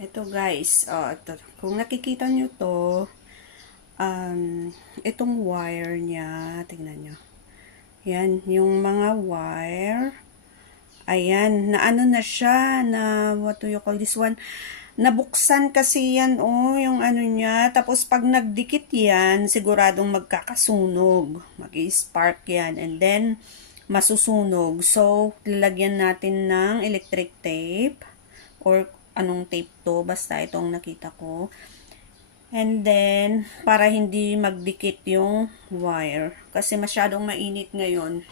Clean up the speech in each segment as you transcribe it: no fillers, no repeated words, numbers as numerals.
Ito guys, ito. Kung nakikita nyo to, itong wire niya, tingnan nyo. Yan, yung mga wire. Ayan, na ano na siya, na what do you call this one? Nabuksan kasi yan, yung ano niya. Tapos pag nagdikit yan, siguradong magkakasunog. Mag-i-spark yan. And then, masusunog. So, lalagyan natin ng electric tape or anong tape to, basta itong nakita ko. And then, para hindi magdikit yung wire. Kasi masyadong mainit ngayon.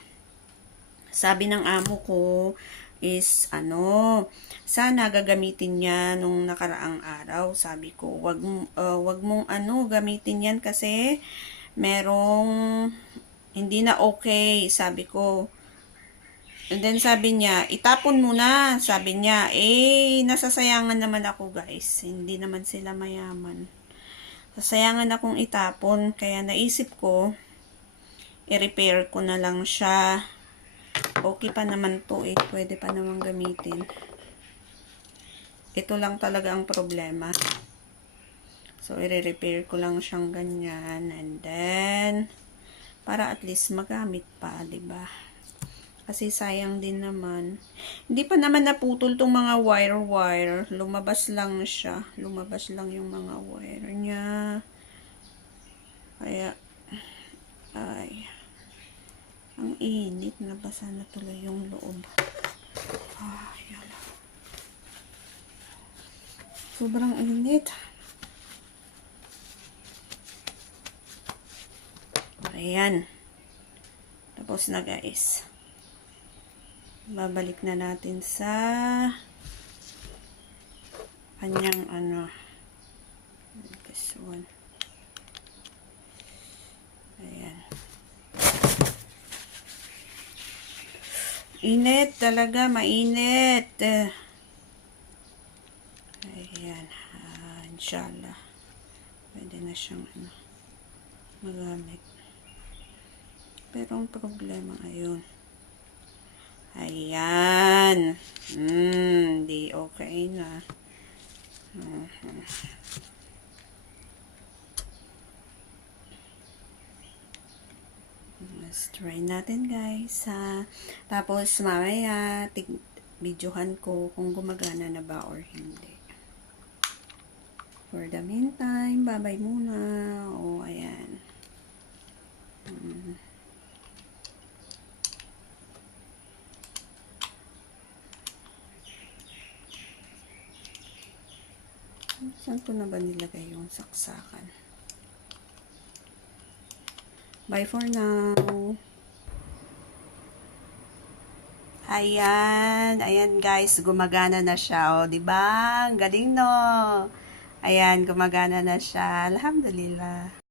Sabi ng amo ko is, sana gagamitin niya nung nakaraang araw. Sabi ko, wag mong gamitin yan kasi merong hindi na okay. Sabi ko, and then sabi niya, itapon mo na. Sabi niya, nasasayangan naman ako guys. Hindi naman sila mayaman. Sasayangan akong itapon. Kaya naisip ko, i-repair ko na lang siya. Okay pa naman to Pwede pa naman gamitin. Ito lang talaga ang problema. So, i-repair ko lang siyang ganyan. And then, para at least magamit pa, 'di ba? Kasi sayang din naman. Hindi pa naman naputol tong mga wire. Lumabas lang siya. Lumabas lang yung mga wire niya. Kaya, ang init. Nabasa na tuloy yung loob. Yala. Sobrang init. Ayan. Tapos na guys. Babalik na natin sa kanyang this one. Ayan. Init talaga, mainit. Ayan. Inshallah. Pwede na siyang magamit. Pero ang problema ayun. Ayan. Di okay na. Let's try natin guys. Tapos mamaya videohan ko kung gumagana na ba or hindi. For the meantime, bye-bye muna. Ayan. Saan ko na ba nilagay yung saksakan? Bye for now. Ayan guys, gumagana na siya, di ba? Galing no. Ayan, gumagana na siya. Alhamdulillah.